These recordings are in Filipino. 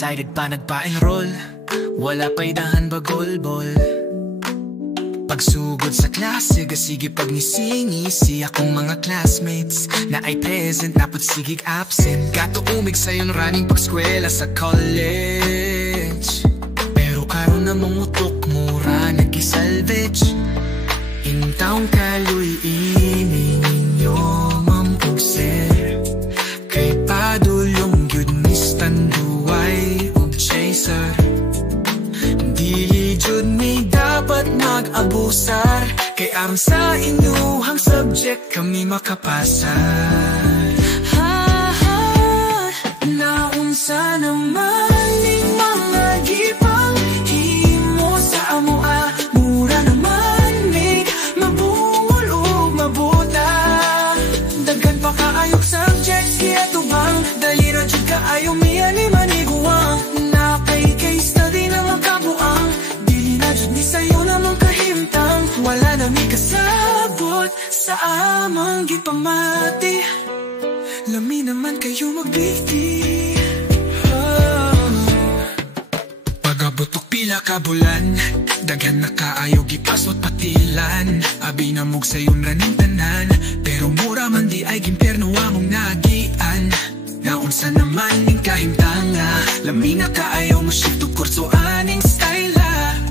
excited pa nagpa-enroll, wala pa'y dahan bagol-bol. Pagsugod sa klase, gasigi pag ngisi-ngisi akong mga classmates na ay present, napot sigig absent. Katuumig sa'yon running pagskwela sa college, pero karon na mong utok mura nag-salvage. Intaong kaluy ini ninyo mampugser, kay padulong yun mistanduay ug chaser. Dili jud mi dapat mag-abusar, kay aron sa inyuhang subject kami makapasar. Naunsa naman ning mga gipang himo sa amoa, mura naman mi mabungol ug mabuta. Daghan pa kaayong subjects kaya tubang, dali ra jud kaayo mi ani maniguang. Napay case study na makabuang, dili na jud ni sayo namang kahimtang. Wala na mi kasabot sa amang gipamati, lami naman kayo magbiti. Pag-abutok pila ka bulan, daghan na kaayo gipasot patilan. Abi na mug sayon raning tanan, pero mura man di ay gimpierno among nagian. Naunsa naman ning kahimtanga, lami na kaayo mo shit to kurso aning style.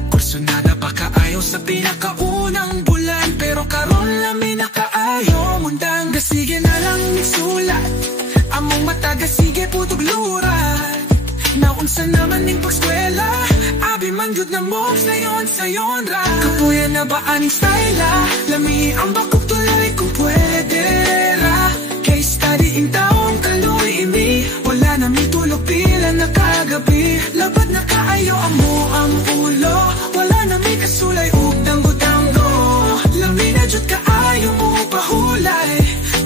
Kurso nada pa kaayo sa pinakaunang bulan, pero karon lami na kaayo mundang. Gasige na lang nigsulat, among mata gasige putog lurat. Naunsa naman ning pagskwela, abi man gyud na mo sayon ra. Kapuyan na ba aning style, lami ang bakok tuloy kung pwede ra. Kay study in taong kaluy ini, wala na mi tulog pila na kagabi. Labat na kaayo amo ang ulo, wala na mi kasulay ug danggo-danggo. Lami na jud kaayo mo pahulay,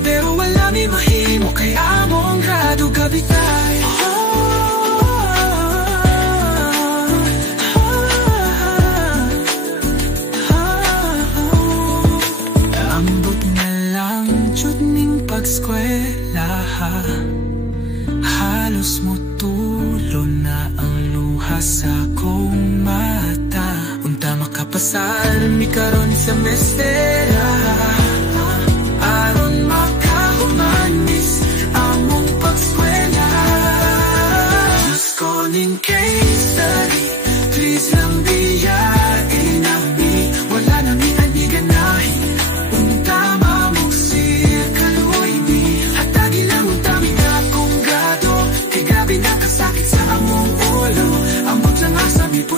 pero wala mi mahimo kay among grado gabitay. Ambot na lang jud ning pagskwela, halos mo tulo na ang luha sa kong mata. Unta makapasal mi karon sa semestera, aron makahumanis among pagskwela. Just calling case study, please lang biyain na mi. Wala na mi ani ganahin, unta mamong sirkaloy mi. Hatagi lang unta mi na kong grado, kay gabi nakasakit sa among ulo. Amot lang asa mi po